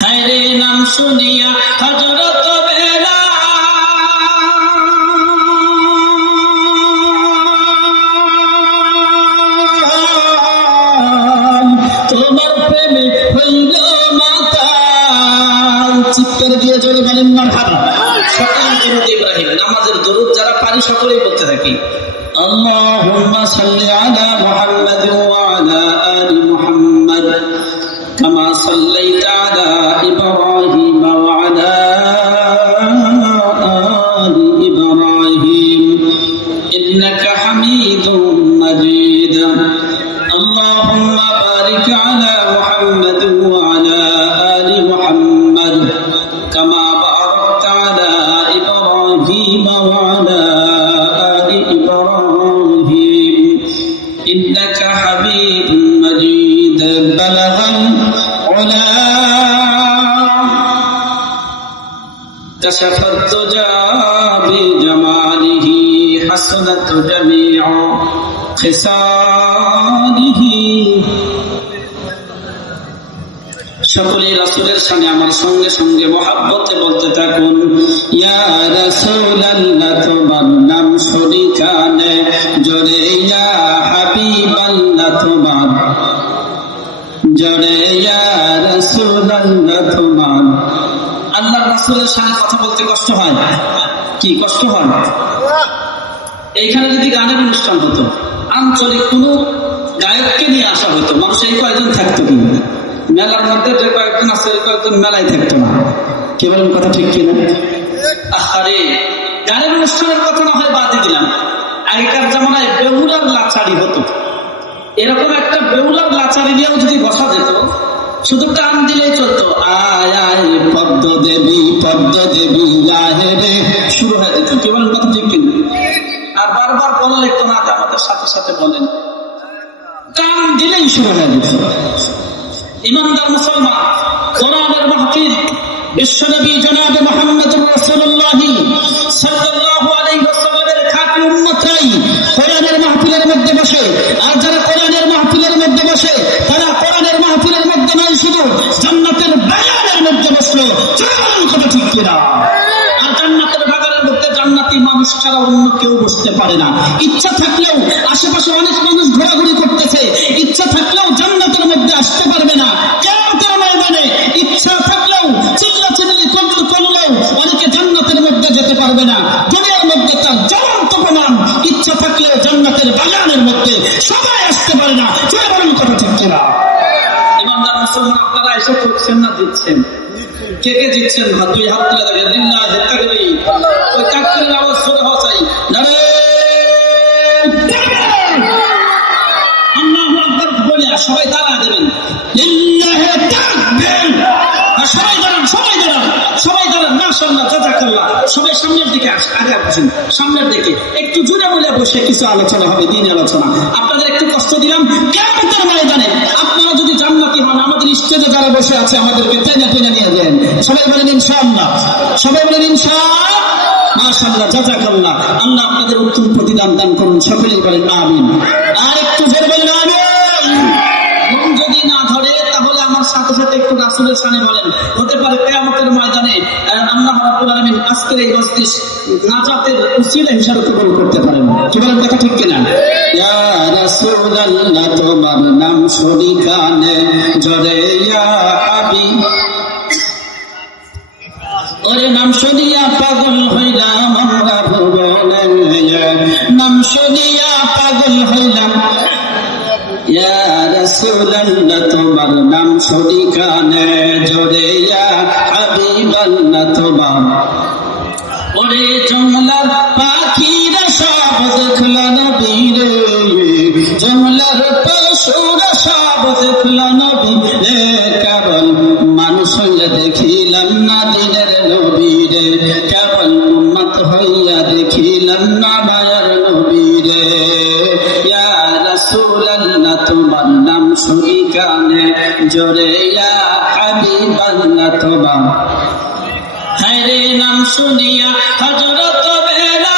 হায়রে নাম শুনিয়া হযরত বেলাল তোমার প্রেমে হইল মাতাল। চিৎকার দিয়ে জোরে বলেন মারহাবা। সকলে দরুদ ইব্রাহিম, নামাজের দরুদ যারা পারি সকলেই পড়তে থাকি। আল্লাহুম্মা সাল্লি আলা মুহাম্মাদ ওয়া আলা আলি মুহাম্মাদ কামা সাল্লাইতা আলা ইব্রাহিম ওয়া আলা আলি ইব্রাহিম ইন্নাকা হামিদুম মাজিদ। আল্লাহুম্মা বারিক আলা মুহাম্মাদ ওয়া আলা আলি মুহাম্মাদ কামা বারাকতা আলা ইব্রাহিম ওয়া আলা আলি ইব্রাহিম ইন্নাকা হামিদুম মাজিদ। বালাগাল উলা كشف الدجى بجماله حسنت جميع خصاله। সকলে রাসূলের সামনে আমার সঙ্গে সঙ্গে মহব্বতে বলতে থাকুন, ইয়া রাসূলাল্লাহ তোমার নাম শরীকানে জোরে, ইয়া হাবিবাল্লাহ তোমার জোরে, ইয়া রাসূলাল্লাহ তোমার। আল্লাহ রাসূলের সামনে কথা বলতে কষ্ট হয়, কি কষ্ট হয়? এইখানে যদি গানের অনুষ্ঠান হতো, আঞ্চলিক কোন গায়ককে নিয়ে আসা হতো, মানুষ এই কয়েকজন থাকতো, কিন্তু মেলার মধ্যে যে কয়েকজন আছে ওই কয়েকজন মেলায় থাকতো না। কি বলেন কথা ঠিক কিনা? আরে গানের অনুষ্ঠানের কথা না হয় বাদই দিলাম, আগেকার জামানায় বেহুলার লাচারি হতো। এরকম একটা বেহুলার লাচারি নিয়েও যদি বসা যেত, শুধু টান দিলেই চলতো, আয় আয় পদ্ম দেবী আহে রে, শুরু হয়ে যেত। কি বলেন কথা ঠিক কিনা? আর বারবার বলা লিখতো না, আমাদের সাথে সাথে বলেন, টান দিলেই শুরু হয়ে যেত। ইমানদার মুসলমান, কোরআনের মাহফিল বিশ্বনবী জনাবে মুহাম্মদুর রাসূলুল্লাহ সাল্লাল্লাহু আলাইহি ওয়াসাল্লামের খাঁটি উম্মতরাই কোরআনের মাহফিলের মধ্যে বসে। আর যারা কোরআনের মাহফিলের মধ্যে বসে তারা কোরআনের মাহফিলের মধ্যে নয়, শুধু জান্নাতের বাগানের মধ্যে বসলো। চরম কথা ঠিক কিনা? আর জান্নাতের বাগানের মধ্যে জান্নাতি মানুষ ছাড়া অন্য কেউ বসতে পারে না। ইচ্ছা থাকলেও আশেপাশে অনেক মানুষ ঘোরাঘুরি করতেছে, ইচ্ছা থাকলেও জান্নাতের মধ্যে আসতে পারবে না। কিয়ামতের ময়দানে ইচ্ছা থাকলেও চিল্লাচিল্লি করলেও অনেকে জান্নাতের মধ্যে যেতে পারবে না। দুনিয়ার মধ্যে তার জ্বলন্ত প্রমাণ, ইচ্ছা থাকলেও জান্নাতের বাগানের মধ্যে সবাই আসতে পারে না। চরম কথা ঠিক কিনা? ইমানদার মুসলমান, আপনারা এসে ঠকছেন না দিচ্ছেন? কে কে দিচ্ছেন? দুই হাত তুলে দেখেন। লিল্লাহি তাকবীর, ওই তাকবীরের আওয়াজ শুরু হওয়া চাই। আল্লাহু আকবার বলে সবাই দাঁড়া দেবেন। লিল্লাহি তাকবীর। সবাই দাঁড়ান, সবাই দাঁড়ান, সবাই দাঁড়ান। মাশাআল্লাহ, জাযাকাল্লাহ। সবাই সামনের দিকে আগে আসেন, সামনের দিকে একটু জোরে বলে বসে কিছু আলোচনা হবে, দিনের আলোচনা। আপনাদের একটু কষ্ট দিলাম। কিয়ামতের ময়দানে আপনারা যদি জান্নাতি হন, আমাদের স্টেজে যারা বসে আছে আমাদেরকে টেনে টেনে নিয়ে দেন। সবাই বলেন ইনশাআল্লাহ, সবাই বলেন ইনশাআল্লাহ। মাশাআল্লাহ, জাযাকাল্লাহ। আল্লাহ আপনাদের উত্তম প্রতিদান দান করুন। সকলেই বলেন আমিন। আর একটু জোরে বলেন আমিন। মন যদি না ধরে তাহলে আমার সাথে সাথে একটু রাসূলের শানে বলেন। হতে পারে কিয়ামতের ময়দানে আল্লাহ রাব্বুল আলামিন আজকের এই মজলিস নাজাতের উসিলা হিসেবে কবুল করতে পারেন। কি বলেন কথা ঠিক কিনা? ইয়া রাসূলুল্লাহ তোমার নাম শরীকানে জোরে, ইয়া হাবিব। ওরে নাম শুনিয়া পাগল হইলাম আমরা ভুবনে, নাম শুনিয়া পাগল হইলাম। ইয়া রাসূলুল্লাহ তোমার নাম শরীকানে জোরে, ইয়া হাবিবাল্লাহ তোমার। ওরে জঙ্গলার পাখিরা সব দেখল নবী রে, জঙ্গলার পশুরা সব দেখল নবী রে, কেবল মানুষ হইয়া দেখিলাম না দিনের নবী রে, কেবল উম্মত হইয়া দেখিলাম না মায়ার নবী রে। ইয়া রাসূলুল্লাহ তোমার নাম শরীকানে জোরে, ইয়া হাবিবাল্লাহ তোমার। হায়রে নাম শুনিয়া হযরত বেলাল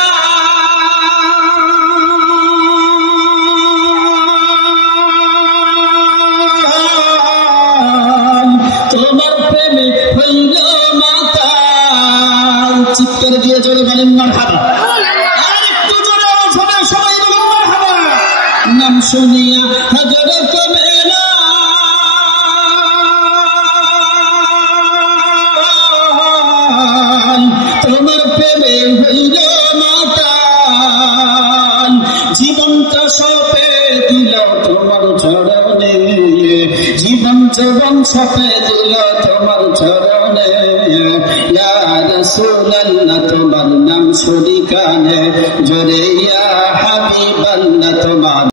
তোমার প্রেমে নাম শুনিয়া হযরত বেলাল তোমার প্রেমে হইল মাতাল জীবনটা সপে দিল তোমার চরণে জীবন যৌবন সপে দিল তোমার চরণে ইয়া রাসূলুল্লাহ তোমার নাম শুনি কানে জোরে ইয়া হাবিবাল্লাহ তোমার